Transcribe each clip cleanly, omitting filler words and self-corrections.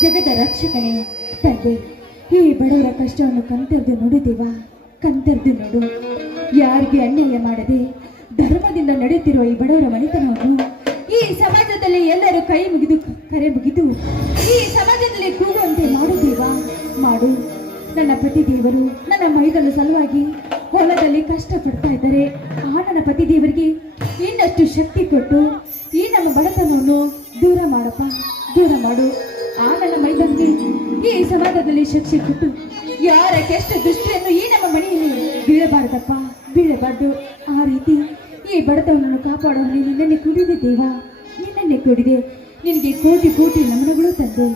ಜಗದ ರಕ್ಷಕನೇ ತಂದೆ, ಈ ಬಡವರ ಕಷ್ಟವನ್ನು ಕಣ್ತೆರೆದು ನೋಡಿದೀವ. ಕಣ್ತೆರೆದು ನೋಡು. ಯಾರಿಗೆ ಅನ್ಯಾಯ ಮಾಡದೆ ಧರ್ಮದಿಂದ ನಡೆಯುತ್ತಿರುವ ಈ ಬಡವರ ಮನೆತನವನ್ನು ಈ ಸಮಾಜದಲ್ಲಿ ಎಲ್ಲರೂ ಕೈ ಮುಗಿದು ಕರೆ ಮುಗಿದು ಈ ಸಮಾಜದಲ್ಲಿ ಕೂಗುವಂತೆ ಮಾಡುದೀವ. ಮಾಡು. ನನ್ನ ಪತಿ ದೇವರು ನನ್ನ ಮೈದನ ಸಲುವಾಗಿ ಹೊಲದಲ್ಲಿ ಕಷ್ಟ ಪಡ್ತಾ ಇದ್ದಾರೆ. ಆ ನನ್ನ ಪತಿ ದೇವರಿಗೆ ಇನ್ನಷ್ಟು ಶಕ್ತಿ ಕೊಟ್ಟು ಈ ನಮ್ಮ ಬಡತನವನ್ನು ದೂರ ಮಾಡಪ್ಪ, ದೂರ ಮಾಡು. ಆ ನನ್ನ ಮೈದನಿಗೆ ಈ ಸಮಾಜದಲ್ಲಿ ಶಿಕ್ಷೆ ಕೊಟ್ಟು ಯಾರ ಕೆಷ್ಟ ದೃಷ್ಟಿಯನ್ನು ಈ ನಮ್ಮ ಮನೆಯಲ್ಲಿ ಬೀಳಬಾರ್ದಪ್ಪ, ಬೀಳಬಾರ್ದು. ಆ ರೀತಿ ಈ ಬಡತನವನ್ನು ಕಾಪಾಡೋ ನಿನ್ನೆ ಕುಡಿದೆ ದೇವ, ನಿನ್ನೆ ಕುಡಿದೆ. ನಿನಗೆ ಕೋಟಿ ಕೋಟಿ ನಮನಗಳು ತಂದೆ.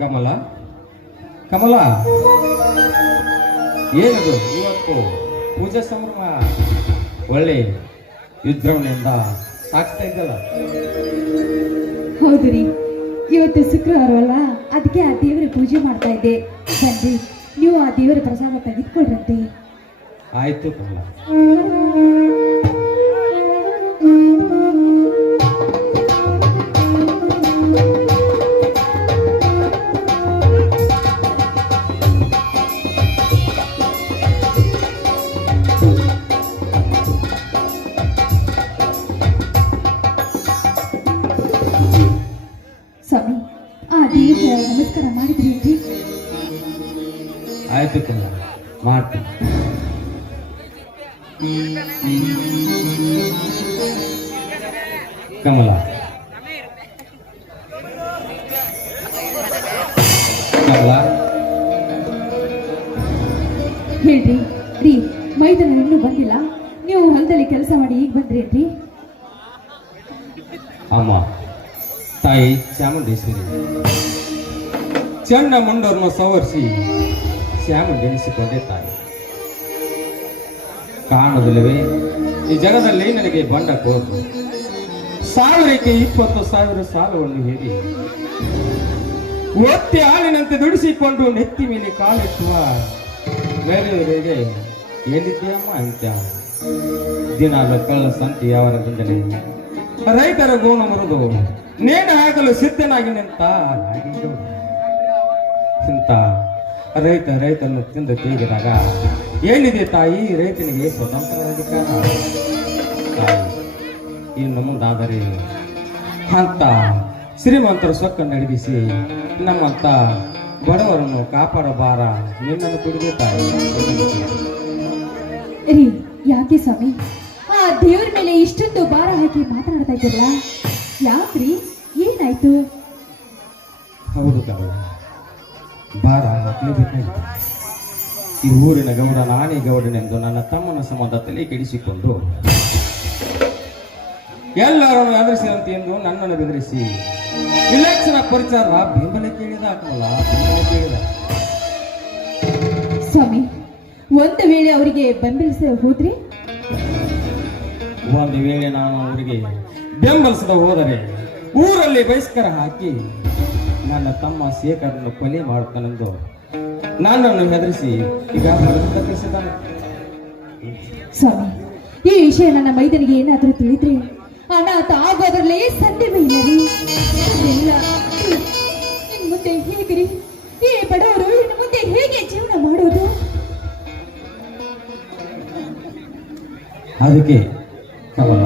ಕಮಲ, ಕಮಲ, ಏನದು ಇವತ್ತು ಪೂಜಾ ಸಂಭ್ರಮ ಒಳ್ಳೆ ವಿಜೃಂಭಣೆಯಿಂದ ಸಾಕ್ತಾ ಇದ್ದಲ್ಲ? ಹೌದು ರೀ, ಇವತ್ತು ಶುಕ್ರವಾರವಲ್ಲ, ಅದಕ್ಕೆ ಆ ದೇವರ ಪೂಜೆ ಮಾಡ್ತಾ ಇದ್ದೆ. ಬನ್ನಿ, ನೀವು ಆ ದೇವರ ಪ್ರಸಾದ ತೆಗೆದುಕೊಳ್ರಂತೆ. ಆಯ್ತು ಕಮಲ. ಆಯ್ತು ಕಮಲ, ಮಾಡ್ತೀನಿ. ಕಮಲ, ಕಮಲ, ಹೇಳ್ರಿ ರೀ, ಮೈದನ ಇನ್ನೂ ಬಂದಿಲ್ಲ. ನೀವು ಹೊಲದಲ್ಲಿ ಕೆಲಸ ಮಾಡಿ ಈಗ ಬಂದ್ರೇನ್ರಿ? ಅಮ್ಮ ತಾಯಿ ಚಾಮುಂಡೇಶ್ವರಿ ಚಂಡ ಮುಂಡರನ್ನು ಸವರಿಸಿ ಶ್ಯಾಮುಂಡೆನಿಸಿಕೊಂಡೆ ತಾಯಿ. ಕಾಣುವುದಿಲ್ಲವೇ ಈ ಜಗದಲ್ಲಿ ನನಗೆ ಬಂಡ ಕೋರು 20,000 ಸಾಲವನ್ನು ಹೇರಿ ಒತ್ತಿ ಹಾಲಿನಂತೆ ದುಡಿಸಿಕೊಂಡು ನೆತ್ತಿ ಮೇಲೆ ಕಾಲಿಟ್ಟುವ ಬೇರೆಯವರಿಗೆ ಎಲ್ಲಿದ್ದೀಯಮ್ಮ ಅಂತ ದಿನಾಲು ಕಳ್ಳ ಸಂತಿ ಅವರಿಂದಲೇ ರೈತರ ಗೋಣ ಮುರಿದು ನೇಣು ಹಾಕಲು ಸಿದ್ಧನಾಗಿ ನಿಂತ ನಾಗೇಗೌಡ. ಇಂಥ ರೈತನ್ನು ತಿಂದು ತೇಗಿದಾಗ ಏನಿದೆ ತಾಯಿ ರೈತನಿಗೆ ಸ್ವತಂತ್ರ ಅಧಿಕಾರ? ತಾಯಿ ಇನ್ನು ಮುಂದಾದರೆ ಅಂತ ಶ್ರೀಮಂತರ ಸೊಕ್ಕ ನಡಗಿಸಿ ನಮ್ಮಂತ ಬಡವರನ್ನು ಕಾಪಾಡಬಾರ ನಿನ್ನನ್ನು ಕುಡಿದು ತಾಯಿ. ರೀ, ಯಾಕೆ ಸ್ವಾಮಿ ಆ ದೇವ್ರ ಮೇಲೆ ಇಷ್ಟೊಂದು ಭಾರ ಹಾಕಿ ಮಾತನಾಡ್ತಾ ಇದ್ದೀರಲ್ಲ? ಯಾಕ್ರಿ, ಏನಾಯ್ತು? ಹೌದು ಕಮಲ, ಭಾರ ಹಾಕಲೇಬೇಕಾಗಿದೆ. ಈ ಊರಿನ ಗೌಡ ನಾನೇ ಗೌಡನೆಂದು ನನ್ನ ತಮ್ಮನ ಸಂಬಂಧ ತಲೆ ಕೆಡಿಸಿಕೊಂಡು ಎಲ್ಲರನ್ನು ಎದುರಿಸಿದಂತೆ ಎಂದು ನನ್ನನ್ನು ಬೆದರಿಸಿ ಇಲೆಕ್ಷನ್ ಪರಿಚಾರ ಬೆಂಬಲ ಕೇಳಿದ ಕಮಲ, ಬೆಂಬಲ ಕೇಳಿದ. ಸ್ವಾಮಿ, ಒಂದು ವೇಳೆ ಅವರಿಗೆ ಬೆಂಬಲಿಸ ಹೋದ್ರಿ? ಒಂದು ವೇಳೆ ನಾನು ಅವರಿಗೆ ಬೆಂಬಲಿಸದ ಹೋದರೆ ಊರಲ್ಲಿ ಬಹಿಷ್ಕಾರ ಹಾಕಿ ನನ್ನ ತಮ್ಮ ಶೇಖರನ್ನು ಕೊಲೆ ಮಾಡುತ್ತಾನೆಂದು ನನ್ನನ್ನು ಹೆದರಿಸಿ ಈಗ ತಪ್ಪಿಸಿದ್ದಾನೆ. ಸ್ವಾಮಿ, ಈ ವಿಷಯ ನನ್ನ ಮೈದನಿಗೆ ಏನಾದರೂ ತಿಳಿದ್ರೆ ಅನಾಥ ಆಗೋದ್ರಲ್ಲೇ ಸಂದೇಹ ಇಲ್ಲ ರೀ. ಇಲ್ಲ, ಇನ್ನು ಮುಂದೆ ಹೇಗ್ರಿ? ಈ ಬಡವರು ಇನ್ನು ಮುಂದೆ ಹೇಗೆ ಜೀವನ ಮಾಡೋದು? ಅದಕ್ಕೆ ಕಮಲ,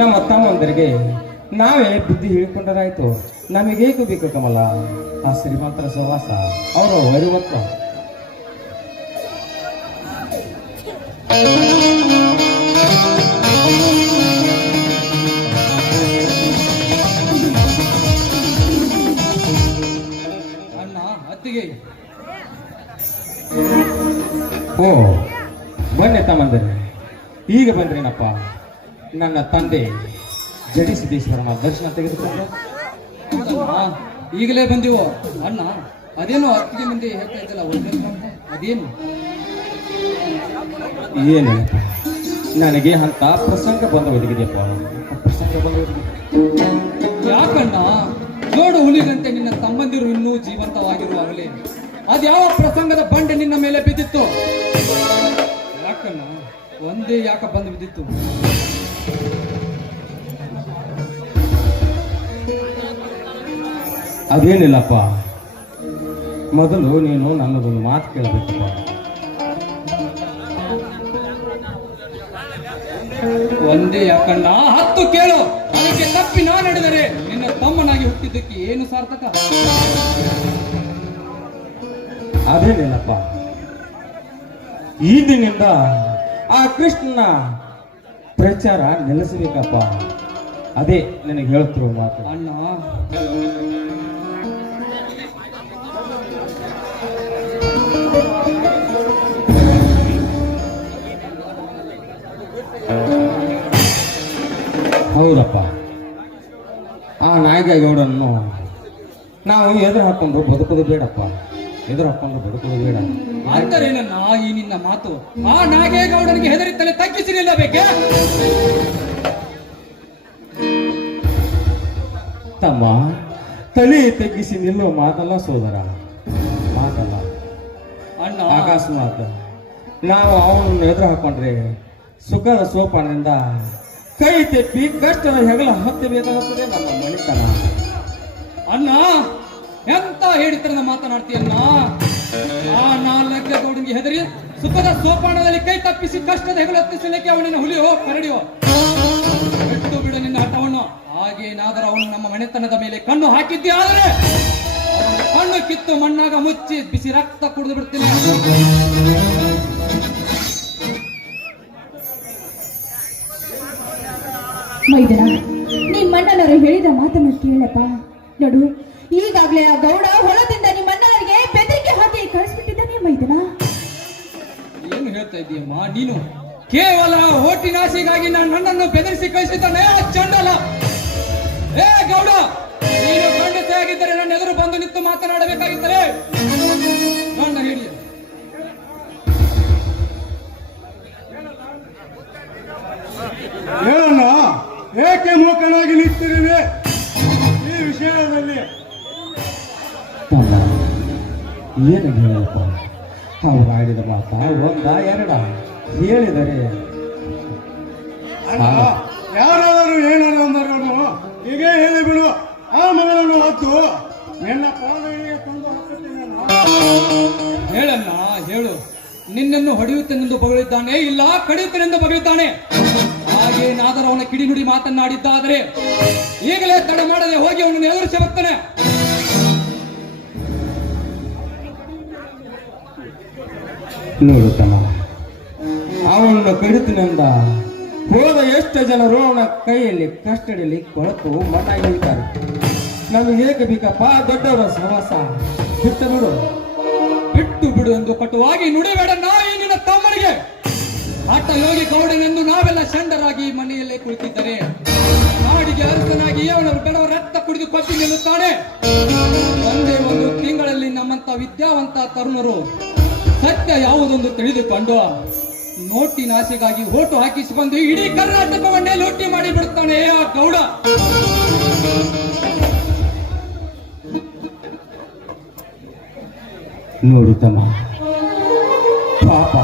ನಮ್ಮ ತಮ್ಮಂದರಿಗೆ ನಾವೇ ಬುದ್ಧಿ ಹೇಳಿಕೊಂಡರಾಯ್ತು. ನಮಗೇಕು ಬೇಕು ಕಮಲ ಆ ಶ್ರೀಮಂತರ ಸಹವಾಸ, ಅವರ ವೈರವತ್ವ. ಅಣ್ಣ ಅತ್ತಿಗೆ. ಓ ಬನ್ನಿ ತಮ್ಮಂದರೆ, ಈಗ ಬಂದ್ರೇನಪ್ಪ? ನನ್ನ ತಂದೆ ಜಡಿಸಿದ್ದೇಶ್ವರನ ದರ್ಶನ ತೆಗೆದುಕೊಂಡು ಈಗಲೇ ಬಂದಿವೋ ಅಣ್ಣ. ಅದೇನು ಅತ್ತಿಗೆ ಮಂದಿ ಹೇಳ್ತಾ ಇದ್ದಲ್ಲ, ಅದೇನು? ಏನಿಲ್ಲಪ್ಪ, ನನಗೆ ಅಂತ ಪ್ರಸಂಗ ಬಂದು ಒದಗಿದೆಯಪ್ಪ, ಪ್ರಸಂಗ ಬಂದು ಒದಗಿದೆ. ಯಾಕಣ್ಣ? ನೋಡು, ಹುಲಿಗಂತೆ ನಿನ್ನ ತಮ್ಮಂದಿರು ಇನ್ನೂ ಜೀವಂತವಾಗಿರುವಾಗಲೇ ಅದ್ಯಾವ ಪ್ರಸಂಗದ ಬಂಡೆ ನಿನ್ನ ಮೇಲೆ ಬಿದ್ದಿತ್ತು? ಯಾಕಣ್ಣ ಒಂದೇ ಯಾಕ ಬಂದು ಬಿದ್ದಿತ್ತು? ಅದೇನಿಲ್ಲಪ್ಪ, ಮೊದಲು ನೀನು ನನ್ನದೊಂದು ಮಾತು ಕೇಳಬೇಕಪ್ಪ. ಒಂದೇ ಯಾಕಣ್ಣ? 10 ಕೇಳು. ಅದಕ್ಕೆ ತಪ್ಪಿ ನಾ ನಡೆದರೆ ನಿನ್ನ ತಮ್ಮನಾಗಿ ಹುಟ್ಟಿದ್ದಕ್ಕೆ ಏನು ಸಾರ್ಥಕ? ಅದೇನಿಲ್ಲಪ್ಪ, ಈ ದಿನದಿಂದ ಆ ಕೃಷ್ಣನ ಪ್ರಚಾರ ನಿಲ್ಲಿಸಬೇಕಪ್ಪ. ಅದೇ ನನಗೆ ಹೇಳ್ತಿರೋ ಮಾತು. ಅಣ್ಣ, ಹೌದಪ್ಪ, ಆ ನಾಯಕಗೌಡನ್ನು ನಾವು ಎದುರು ಹಾಕೊಂಡು ಬದುಕೋದು ಬೇಡಪ್ಪ, ಎದುರು ಹಾಕೊಂಡು ಬದುಕೋದು ಬೇಡ. ಅಂತರೇನನ್ನ ಈ ನಿನ್ನ ಮಾತು? ಆ ನಾಗೇಗೌಡನಿಗೆ ಹೆದರಿ ತಲೆ ತಗ್ಗಿಸಿ ನಿಲ್ಲಬೇಕೆ? ತಮ್ಮ, ತಲೆ ತಗ್ಗಿಸಿ ನಿಲ್ಲುವ ಮಾತಲ್ಲ ಸೋದರ, ಮಾತಲ್ಲ. ಅಣ್ಣ, ಅಕಸ್ಮಾತ್ ನಾವು ಅವನನ್ನು ಎದುರು ಹಾಕೊಂಡ್ರೆ ಸುಖದ ಸೋಪಾನದಿಂದ ಕೈ ತೆಪ್ಪಿ ಕಷ್ಟದ ಹೆಗಲ ಹತ್ತಬೇಕಾಗುತ್ತದೆ ನಮ್ಮ ಮಣಿತನ. ಅಣ್ಣ, ಎಂತ ಹೇಳಿತರದ ಮಾತನಾಡ್ತೀಯನ್ನ? ಆ ನಾಗೇಗೌಡನಿಗೆ ಹೆದರಿ ಸುಖದ ಸೋಪಾನದಲ್ಲಿ ಕೈ ತಪ್ಪಿಸಿ ಕಷ್ಟದ ಹೆಗಲು ಹತ್ತಿಸಲಿಕ್ಕೆ ಅವನನ್ನು ಹುಲಿಯೋ ಕರಡಿಯೋ? ಬಿಟ್ಟು ಬಿಡು ನಿನ್ನ ಹಠವನ್ನು. ಹಾಗೇನಾದರೂ ಅವನು ನಮ್ಮ ಮನೆತನದ ಮೇಲೆ ಕಣ್ಣು ಹಾಕಿದ್ದೇ ಆದರೆ ಅವನ ಕಣ್ಣು ತೆಗೆದು ಕಿತ್ತು ಮಣ್ಣಾಗ ಮುಚ್ಚಿ ಬಿಸಿ ರಕ್ತ ಕುಡಿದು ಬಿಡ್ತೀನಿ. ಮೈದನ, ನಿಮ್ಮ ಅಣ್ಣನವರು ಹೇಳಿದ ಮಾತನ್ನು ಕೇಳಪ್ಪ. ನೋಡು, ಈಗಾಗಲೇ ಆ ಗೌಡ ಹೊಲದಿಂದ ನಿಮ್ಮ ಅಣ್ಣನವರಿಗೆ ಬೆದರಿಕೆ ಹಾಕಿ ಕಳಿಸ್ಬಿಟ್ಟಿದ್ದಾನೆ ಮೈದನ. ಏನು ಹೇಳ್ತಾ ಇದ್ದೀಯಮ್ಮ ನೀನು? ಕೇವಲ ಹೋಟಿನಾಶಿಗಾಗಿ ನಾನು ನನ್ನನ್ನು ಬೆದರಿಸಿ ಕಳಿಸಿದ್ದಾನೆ ಆ ಚಂಡಲ. ಏ ಗೌಡ, ನೀನು ಖಂಡಿತ ಆಗಿದ್ದರೆ ನನ್ನ ಎದುರು ಬಂದು ನಿಂತು ಮಾತನಾಡಬೇಕಾಗಿದ್ದರೆ ನನ್ನ ಹೇಳಿ. ಹೇಳಣ್ಣ, ಏಕೆ ಮೂಕನಾಗಿ ನಿಂತಿರುವೆ ಈ ವಿಷಯದಲ್ಲಿ? ತಮ್ಮ, ಏನು ಹೇಳಪ್ಪ? ಅವ್ರು ಆಡಿದ ಮಾತ ಒಂದ ಎರಡ ಹೇಳಿದರೆ ಅಣ್ಣ, ಯಾರಾದರೂ ಏನಾರು ಅಂದರು ಹೀಗೆ ಹೇಳಿಬಿಡು. ಆ ಮಗನನ್ನು ಹೊತ್ತು ನಿನ್ನ ಪಾದಗಳಿಗೆ ತಂದು ಹಾಕುತ್ತೇನೆ. ಹೇಳಣ್ಣ, ಹೇಳು. ನಿನ್ನನ್ನು ಹೊಡೆಯುತ್ತೇನೆಂದು ಬಗಳಿದ್ದಾನೆ, ಇಲ್ಲ ಕಡಿಯುತ್ತೇನೆಂದು ಬಗಳಿದ್ದಾನೆ? ಹಾಗೇನಾದರೂ ಅವನ ಕಿಡಿನುಡಿ ಮಾತನಾಡಿದ್ದಾದರೆ ಈಗಲೇ ತಡ ಮಾಡದೆ ಹೋಗಿ ಅವನನ್ನು ಎದುರಿಸಿ ಹೋಗ್ತಾನೆ. ನೋಡುತ್ತಮ್ಮ, ಅವನನ್ನು ಕಡಿತಿನಿಂದ ಹೋದ ಎಷ್ಟು ಜನರು ಅವನ ಕೈಯಲ್ಲಿ ಕಸ್ಟಡಿಯಲ್ಲಿ ಕೊಳತು ಮಣ್ಣಾಗಿ ಹೋಗ್ತಾರೆ. ನಮಗೆ ಹೇಗೆ ಬೇಕಪ್ಪ ದೊಡ್ಡವರ ಸಹವಾಸ ಬಿಟ್ಟು ಬಿಡು. ಬಿಟ್ಟು ಬಿಡು ಎಂದು ಕಟುವಾಗಿ ನುಡಿಬೇಡ. ನಾಯಿ ನಿನ್ನ ತಮ್ಮನಿಗೆ ಆಟ ಯೋಗಿ ಗೌಡನೆಂದು ನಾವೆಲ್ಲ ಷಂಡರಾಗಿ ಮನೆಯಲ್ಲೇ ಕುಳಿತಿದ್ದರೆ ನಾಡಿಗೆ ಅರಸನಾಗಿ ಅವನ ಬಡವರ ರಕ್ತ ಕುಡಿದು ಕೊಟ್ಟಿ ನಿಲ್ಲುತ್ತಾನೆ. ಒಂದೇ ಒಂದು ತಿಂಗಳಲ್ಲಿ ನಮ್ಮಂತ ವಿದ್ಯಾವಂತ ತರುಣರು ಸತ್ಯ ಯಾವುದೊಂದು ತಿಳಿದುಕೊಂಡು ನೋಟಿನ ಆಸೆಗಾಗಿ ಓಟು ಹಾಕಿಸಿಕೊಂಡು ಇಡೀ ಕರ್ನಾಟಕವನ್ನೇ ಲೂಟಿ ಮಾಡಿ ಬಿಡುತ್ತಾನೆ ಆ ಗೌಡ. ನೋಡುತ್ತಮ್ಮ, ಪಾಪ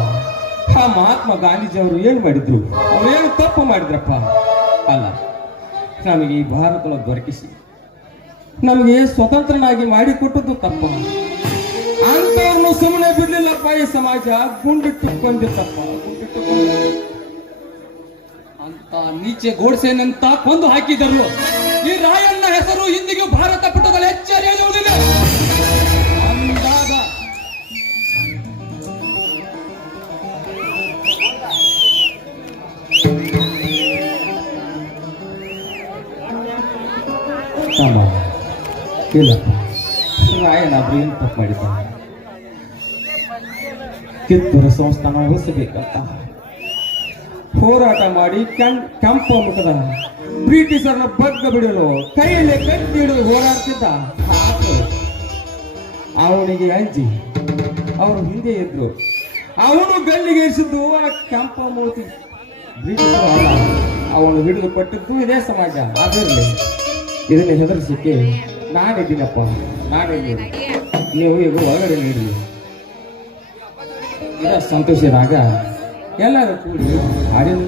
ಆ ಮಹಾತ್ಮ ಗಾಂಧೀಜಿಯವರು ಏನು ಮಾಡಿದ್ರು? ಅವ್ರೇನು ತಪ್ಪು ಮಾಡಿದ್ರಪ್ಪ? ಅಲ್ಲ, ನಮಗೆ ಈ ಭಾರತದ ದೊರಕಿಸಿ ನಮಗೆ ಸ್ವತಂತ್ರನಾಗಿ ಮಾಡಿಕೊಟ್ಟದ್ದು ತಪ್ಪ. ಅಂತವ್ರನ್ನು ಸುಮ್ಮನೆ ಬಿಡ್ಲಿಲ್ಲಪ್ಪ ಈ ಸಮಾಜ. ಗುಂಡಿಟ್ಟು ಕೊಂದಿತ್ತಪ್ಪ, ಗುಂಡಿಟ್ಟು ಅಂತ ನೀಚೆ ಗೋಡ್ಸೆನಂತ ಕೊಂದು ಹಾಕಿದರು. ಈ ರಾಯಣ್ಣ ಹೆಸರು ಇಂದಿಗೂ ಭಾರತ ಪುಟದಲ್ಲಿ ಎಚ್ಚರಿಯಲ್ಲಿ ಉಳಿದಿಲ್ಲ. ಅಂದಾಗ ಇಲ್ಲಪ್ಪ, ರಾಯನಾದ್ರೂ ಏನು ತಪ್ಪು ಮಾಡಿದ್ದಾನೆ? ಕಿತ್ತೂರು ಸಂಸ್ಥಾನ ಉಳಿಸಬೇಕಂತ ಹೋರಾಟ ಮಾಡಿ ಕೆಂಪು ಮುಖದ ಬ್ರಿಟಿಷರನ್ನ ಬಗ್ಗ ಬಿಡಲು ಕೈಯಲ್ಲಿ ಕಟ್ಟಿ ಹಿಡಿದು ಹೋರಾಡ್ತಿದ್ದ. ಅವನಿಗೆ ಅಂಜಿ ಅವರು ಹಿಂದೆ ಇದ್ರು. ಅವನು ಗಲ್ಲಿಗೆ ಇರಿಸಿದ್ದು ಆ ಕೆಂಪ ಮೂರ್ತಿ ಬ್ರಿಟಿಷರು ಅಲ್ಲ. ಅವನು ಹಿಡಿದು ಕೊಟ್ಟಿದ್ದು ಇದೇ ಸಮಾಜ. ಆಗಿರಲಿ, ಇದನ್ನ ಹೆದರಿಸಿಕೆ ನಾನಿದ್ದೀನಪ್ಪ, ನಾನಿದ್ದೀನಿ. ನೀವು ಈಗ ಹೊರಗಡೆ ನೀಡಿ ಇದ ಸಂತೋಷರಾಗ ಎಲ್ಲರೂ ಕೂಡಿ ಹಾಡಿನ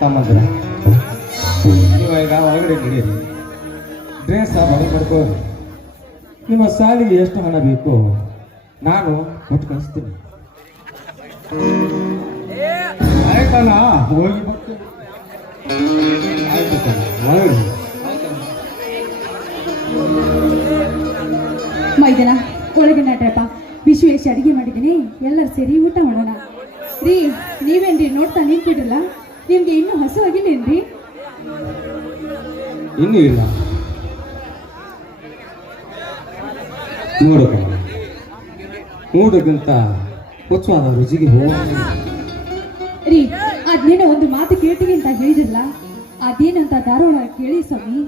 ತಮ್ಮಂದ್ರ ನೀವು ಈಗ ಹೊರಗಡೆ ನಡೀರಿ, ಡ್ರೆಸ್ ಹೊರಗೆ ಕರ್ಕೋರಿ. ನಿಮ್ಮ ಸಾಲಿಗೆ ಎಷ್ಟು ಹಣ ಬೇಕು ನಾನು ಕೊಟ್ಟು ಕಳಿಸ್ತೀನಿ. ಆಯ್ತಣ್ಣ, ಹೋಗಿ ಬರ್ತೀನಿ. ಆಯ್ತು ತಮ್ಮ, ಹೊರಗಡೆ. ಮೈದನ ಒಳಗೆ ನಡ್ರಪ್ಪ, ವಿಶ್ವೇಶ ಅಡಿಗೆ ಮಾಡಿದ್ದೀನಿ, ಎಲ್ಲರೂ ಸೇರಿ ಊಟ ಮಾಡೋಣ. ರೀ ನೀವೇನ್ರಿ ನೋಡ್ತಾ ನಿಂತಿರಲ್ಲ, ನಿಮ್ಗೆ ಇನ್ನೂ ಹಸು ಆಗಿಲ್ಲೇನ್ರಿ? ಇನ್ನೂ ಇಲ್ಲ ನೋಡಪ್ಪ, ಊಟಕ್ಕಿಂತ ಹುಚ್ಚವಾದ ರುಚಿಗೆ ಹೋಗ. ರೀ ಅದೇನೋ ಒಂದು ಮಾತು ಕೇಳ್ತೀವಿ ಅಂತ ಹೇಳಿದ್ರಲ್ಲ, ಅದೇನಂತ ಧಾರವಾಡ ಕೇಳಿ ಸ್ವಾಮಿ.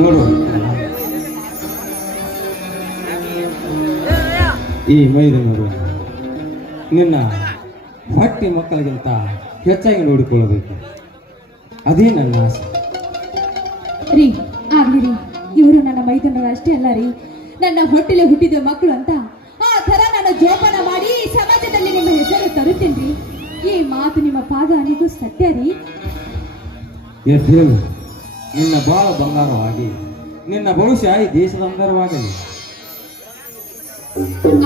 ನೋಡು, ಈ ಮೈದನರು ನಿನ್ನ ಹೊಟ್ಟೆ ಮಕ್ಕಳಿಗಿಂತ ಹೆಚ್ಚಾಗಿ ನೋಡಿಕೊಳ್ಳಬೇಕು, ಅದೇ ನನ್ನ ಆಸೆ. ರೀ ಆಗ್ಲಿ ರೀ, ಇವರು ನನ್ನ ಮೈದನರು ಅಷ್ಟೇ ಅಲ್ಲ ರೀ, ನನ್ನ ಹೊಟ್ಟೆಲೆ ಹುಟ್ಟಿದ ಮಕ್ಕಳು ಅಂತ ಆ ಥರ ನನ್ನ ಜೋಪಾನ ಮಾಡಿ ಈ ಸಮಾಜದಲ್ಲಿ ನಿಮ್ಮ ಹೆಸರು ತರುತ್ತೇನ್ರಿ. ಈ ಮಾತು ನಿಮ್ಮ ಪಾದ ಅನಿಗೂ ಸತ್ಯ ರೀ. ಎದ್ದೇಳು, ನಿನ್ನ ಬಾಳ ಬಂಗಾರವಾಗಿ ನಿನ್ನ ಭವಿಷ್ಯ ಈ ದೇಶದ ಅಂಗಾರವಾಗಲಿ.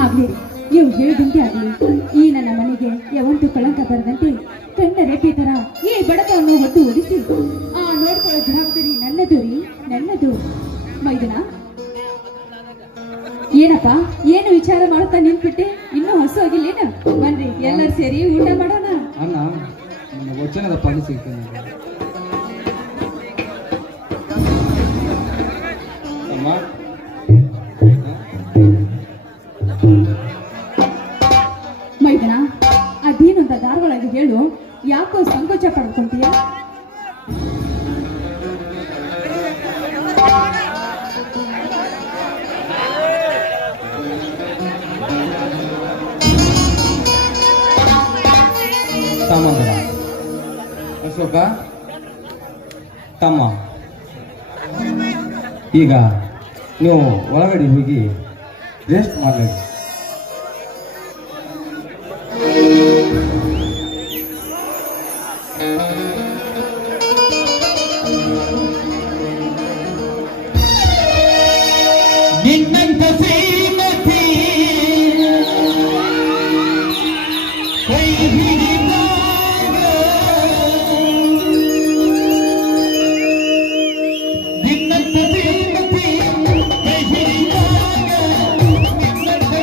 ಆಗ್ಲಿ ರೀ, ನೀವು ಹೇಳಿದಂತೆ ಆಗ್ಲಿ. ಈ ನನ್ನ ಮನೆಗೆ ಯಾವಂತೂ ಕಳಂಕ ಬರದಂತೆ ಕಣ್ಣ ರೇಪಿ ತರ ಈ ಬಡತವನ್ನು ಹೊತ್ತು ಒದಿಸಿ ಆ ನೋಡ್ಕೊಳ್ಳೋ ಜವಾಬ್ದಾರಿ ನನ್ನದು ರೀ, ನನ್ನದು. ಮೈದನ ಏನಪ್ಪ, ಏನು ವಿಚಾರ ಮಾಡ್ತಾ ನಿಂತ್ಬಿಟ್ಟೆ? ಇನ್ನೂ ಹಸು ಆಗಿಲ್ಲೇನ? ಬನ್ರಿ ಎಲ್ಲರೂ ಸೇರಿ ಊಟ ಮಾಡೋಣ. ಅಣ್ಣ ನನ್ನ ವಚನದ ಪಾಲಿಸಿರ್ತೇನೆ. ಅಮ್ಮ, ಮೈದನ ಅದೇನಂತ ದಾರೊಳಗೆ ಹೇಳು, ಯಾಕೋ ಸಂಕೋಚ ಪಡ್ಕೊಂತೀಯ? ತಮ್ಮಂದ್ರ ಅಶೋಕ, ತಮ್ಮ, ಈಗ ನೀವು ಒಳಗಡೆ ಹೋಗಿ ರೆಸ್ಟ್ ಮಾಡಲಿ. ನಿನ್ನಂತ ಶ್ರೀಮತಿ ಕೈ ಹಿಡಿದಾಗ, ನಿನ್ನಂತ ಶ್ರೀಮತಿ ಕೈ ಹಿಡಿದಾಗ, ನಿನ್ನಂತ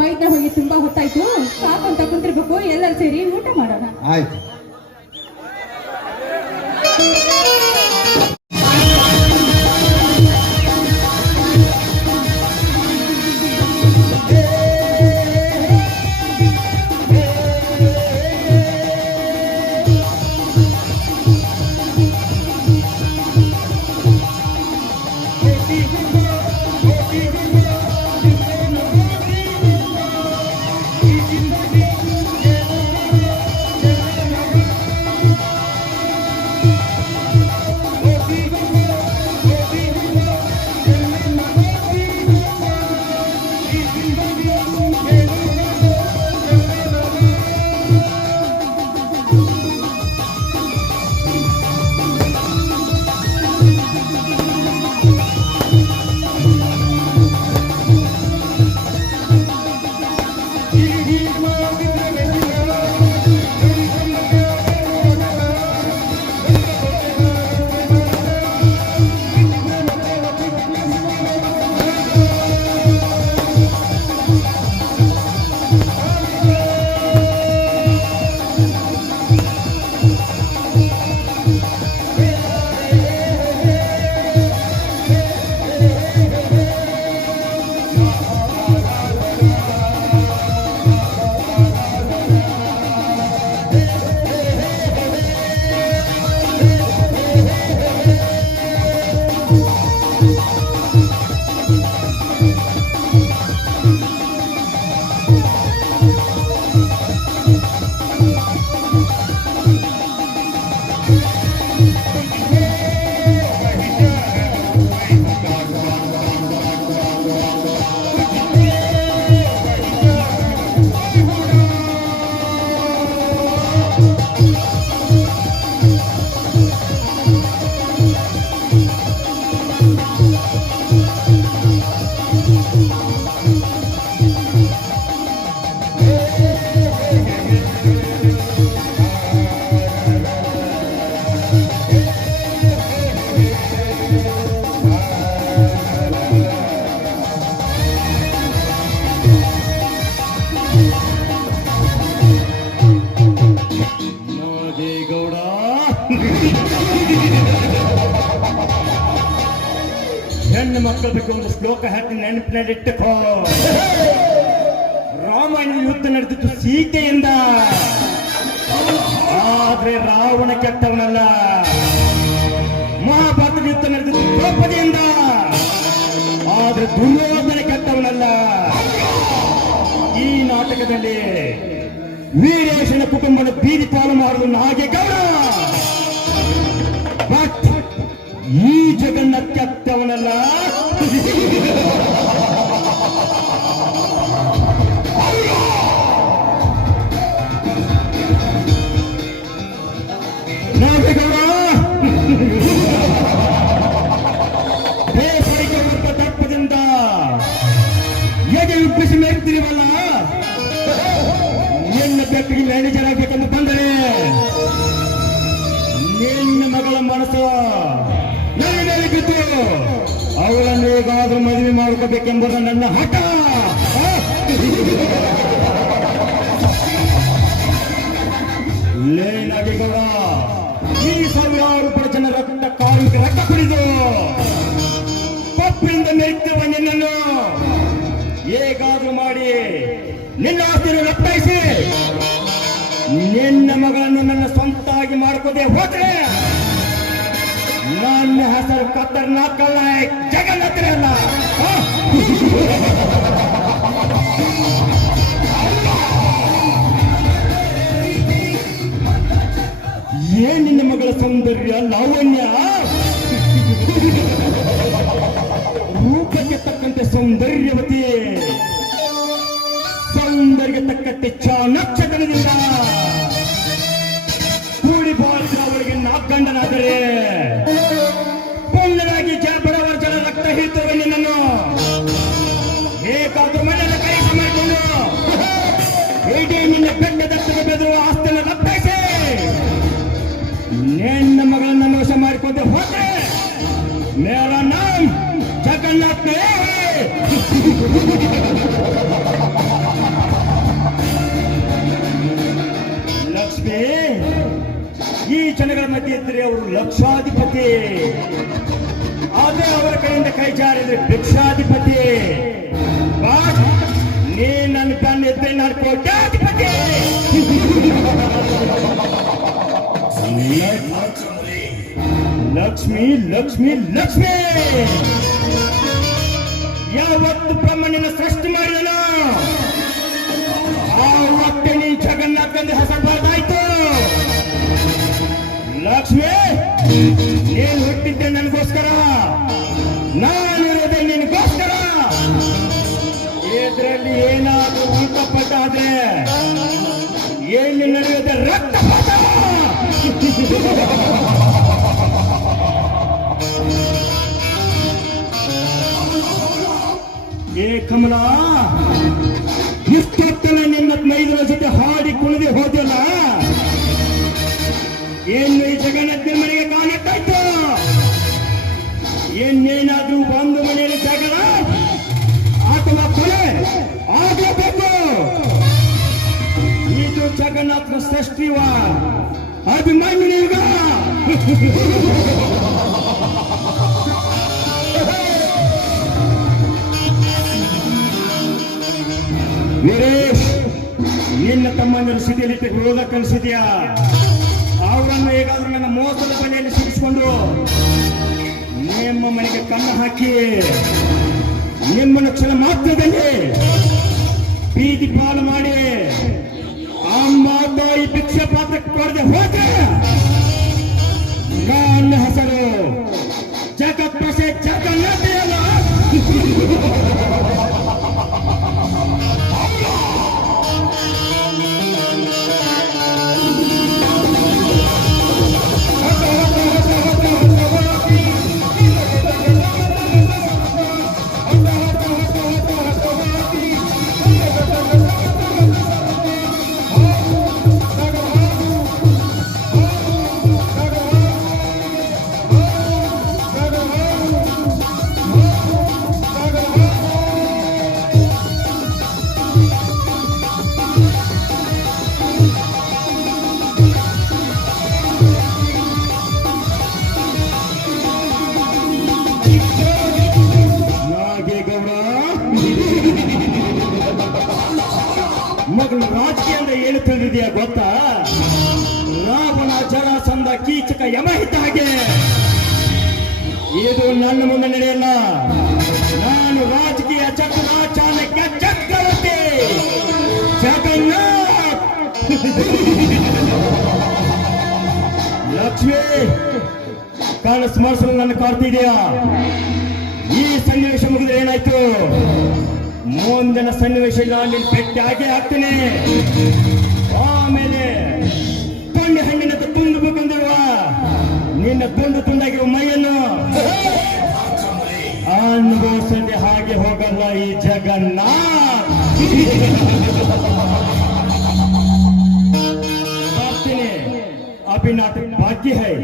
ಮೈದ್ನ ಹೋಗಿ ತುಂಬಾ ಹೊತ್ತಾಯ್ತು, ಸಾಕಂತ ಕುಂತಿರ್ಬೇಕು, ಎಲ್ಲರೂ ಸೇರಿ ಊಟ ಮಾಡೋಣ. ಆಯ್ತು. ಹೆಣ್ಣು ಮಕ್ಕಳ ಬಗ್ಗೆ ಒಂದು ಶ್ಲೋಕ ಹಾಕಿ ನೆನಪಿನಲ್ಲಿಟ್ಟುಕೋ. ರಾಮಾಯಣ ಯುದ್ಧ ನಡೆದಿತ್ತು ಸೀತೆಯಿಂದ, ಆದ್ರೆ ರಾವಣ ಕೆಟ್ಟವನಲ್ಲ. ಮಹಾಭಾರತ ಯುದ್ಧ ನಡೆದಿತ್ತು ದ್ರೌಪದಿಯಿಂದ, ಆದ್ರೆ ದುರ್ಯೋಧನ ಕೆಟ್ಟವನಲ್ಲ. ಈ ನಾಟಕದಲ್ಲಿ ವೀರೇಶನ ಕುಟುಂಬದ ಬೀದಿ ಪಾಲು ಮಾಡುವುದು ನಾಗೇಗೌಡ. ಬಟ್ ಈ ಜಗನ್ನ ಕೆಟ್ಟವನಲ್ಲ. ನಾಗೇಗೌಡ ಬೇಸರಿಕೆ ಮತ್ತು ದರ್ಪದಿಂದ ಎದೆ ಉಬ್ಬಿಸಿ ಮೇರ್ತಿರಿವಲ್ಲ, ನಿನ್ನ ಬೆಕ್ಕಿಗೆ ಮ್ಯಾನೇಜರ್ ಆಗ್ಬೇಕೆಂದು ಬಂದರೆ ನಿನ್ನ ಮಗಳ ಮನಸ್ಸು ನನ್ನ ಮೇಲೆ ಬಿದ್ದು ಅವಳನ್ನು ಹೇಗಾದ್ರೂ ಮದುವೆ ಮಾಡ್ಕೋಬೇಕೆಂಬುದು ನನ್ನ ಹಠ. ಲೇನಾಗಿಗೌಡ, ಈ ಸಾವಿರಾರು ಬಡ ಜನ ರಕ್ತ ಕಾರ್ಮಿಕ ರಕ್ತ ಕುಡಿದು ಕಪ್ಪಿನಿಂದ ಮೆರೆತಿರುವ ನಿನ್ನನ್ನು ಹೇಗಾದ್ರೂ ಮಾಡಿ ನಿನ್ನ ಆಸ್ತಿಯನ್ನು ರಪ್ತಾಯಿಸಿ ನಿನ್ನ ಮಗಳನ್ನು ನನ್ನ ಸ್ವಂತ ಆಗಿ ಮಾಡ್ಕೋದೆ ಹೋದ್ರೆ ನನ್ನ ಹೆಸರು ಖತರ್ನಾಕಲ್ಲ, ಜಗನ್ನತ್ರ ಅಲ್ಲ. ಏನ್ ನಿನ್ನ ಮಗಳ ಸೌಂದರ್ಯ, ಲಾವಣ್ಯ, ರೂಪಕ್ಕೆ ತಕ್ಕಂತೆ ಸೌಂದರ್ಯವತಿ, ಸೌಂದರ್ಯ ತಕ್ಕಂತೆ ಚಾಣಕ್ಷತನದಿಂದ ಕೂಡಿ ಬಾಳಿದ ಅವಳಿಗೆ ನಾಗಂಡನಾದರೆ ಪುಣ್ಯನಾಗಿ ಬಡವರ ಜನ ರಕ್ತ ಹೀರ್ತವೆ ನಿನ್ನನ್ನು ಹೇಗಾದ್ರೂ ಮನೆಯ ಕೈಸ ಮಾಡಿಕೊಂಡು ಇಡೀ ನಿನ್ನ ಬೆಟ್ಟದಷ್ಟು ಬೆದರು ಆಸ್ತನ ರಪ್ತಾಯಿಸಿ ನಿನ್ನ ಮಗಳನ್ನ ಮೋಸ ಮಾಡಿಕೊಂಡು ಹೋದ್ರೆ ಮೇರ ನಾಮ್ ಜಗನ್ನಾಥ್. ಅದೇ ಅವರ ಕಡೆಯಿಂದ ಕೈ ಜಾರಿದ್ರೆ ಭಿಕ್ಷಾಧಿಪತಿ. ಬಟ್ ನೀ ನನ್ನ ತನ್ನ ಎದುರು ನಾನು ಕೋಟ್ಯಾಧಿಪತಿ. ಲಕ್ಷ್ಮಿ ಲಕ್ಷ್ಮಿ ಲಕ್ಷ್ಮಿ ಯಾವತ್ತು ಬ್ರಹ್ಮನಿನ ಸೃಷ್ಟಿ ಮಾಡಿದನು ಆವತ್ತೇ ನೀ ಜಗನ್ನಾಥಂದು ಹೆಸರು ಬರದಾಯ್ತು. ಲಕ್ಷ್ಮಿ ನೀನು ಹುಟ್ಟಿದ್ದೆ ನನಗೋಸ್ಕರ, ನಾನಿರೋದೆ ನಿನಗೋಸ್ಕರ. ಇದರಲ್ಲಿ ಏನಾದ್ರೂ ಉಲ್ಟಪಟ್ಟಾದ್ರೆ ಎಲ್ಲಿ ನಡೆಯೋದೆ ರಕ್ತಪಾತ. ಏ ಕಮಲ, ಇಷ್ಟೊತ್ತನ ನಿನ್ನ ಮೈದರ ಜೊತೆ ಹಾಡಿ ಕುಣಿದು ಹೋದಲ್ಲ, ಏನು ಈ ಜಗನ್ನಾಥನ ಮನೆಗೆ ಕಾಣಕ್ಕಾಯ್ತು? ಇನ್ನೇನಾದ್ರೂ ಒಂದು ಮನೆಯಲ್ಲಿ ಜಗಳ ಅಥವಾ ಕೊಲೆ ಆಗಬೇಕು. ಇದು ಜಗನ್ನಾಥನ ಸೃಷ್ಟಿವ ಅಭಿಮಾನಿ ಈಗ. ವೀರೇಶ್, ನಿನ್ನ ತಮ್ಮಂದಿರ ಸ್ಥಿತಿಯಲ್ಲಿ ವಿರೋಧ ಕಲಿಸಿದ್ಯಾ? ಅವರನ್ನು ಹೇಗಾದ್ರೂ ನನ್ನ ಮೋಸದ ಬಲೆಯಲ್ಲಿ ಸಿಗಿಸಿಕೊಂಡು ನಿಮ್ಮ ಮನೆಗೆ ಕಣ್ಣು ಹಾಕಿ ನಿಮ್ಮನ್ನು ಕ್ಷಣ ಮಾತ್ರದಲ್ಲಿ ಬೀದಿ ಪಾಲು ಮಾಡಿ ಅಮ್ಮ ತಾಯಿ ಭಿಕ್ಷೆ ಪಾತ್ರಕ್ಕೆ ಕೊಡದೆ ಹೋದ್ರೆ ನನ್ನ ಹೆಸರು ಜಗತ್ಪ್ರಸೆ ಜಗನ್ನಾಥ ಅಲ್ಲ. ಮಗನ ರಾಜಕೀಯ ಅಂದ್ರೆ ಏನು ತಿಳಿದಿದೆಯಾ ಗೊತ್ತಾ? ರಾವಣ, ಜರಾಸಂಧ, ಕೀಚಕ, ಯಮ ಇದ್ದ ಹಾಗೆ. ಇದು ನನ್ನ ಮುಂದೆ ನಡೆಯಲ್ಲ. ನಾನು ರಾಜಕೀಯ ಚಕ್ರ ಚಾಣಕ್ಯ ಚಕ್ರವರ್ತಿ ಜಗನ್ನಾಥ್. ಲಕ್ಷ್ಮಿ, ಕಾರಣ ಸ್ಮರಿಸಲು ನನ್ನ ಕಾಡ್ತಿದೆಯಾ? ಈ ಸನ್ನಿವೇಶ ಮುಗಿದ್ರೆ ಏನಾಯ್ತು? ಮುಂದಿನ ಸನ್ನಿವೇಶ ನಾನು ಭೇಟಿ ಆಗೇ ಆಗ್ತೇನೆ. ಆಮೇಲೆ ತೊಂಡೆ ಹಣ್ಣಿನ ತುಂಬಬೇಕಂದಿರುವ ನಿನ್ನ ತುಂಡು ತುಂಡಾಗಿರುವ ಮೈಯನ್ನು ಅನುಭವಿಸದೆ ಹಾಗೆ ಹೋಗಲ್ಲ ಈ ಜಗನ್ನಾಥ್. ಬರ್ತೀನಿ. ಅಭಿನಾಥ ಭಾಗ್ಯ ಹೈ.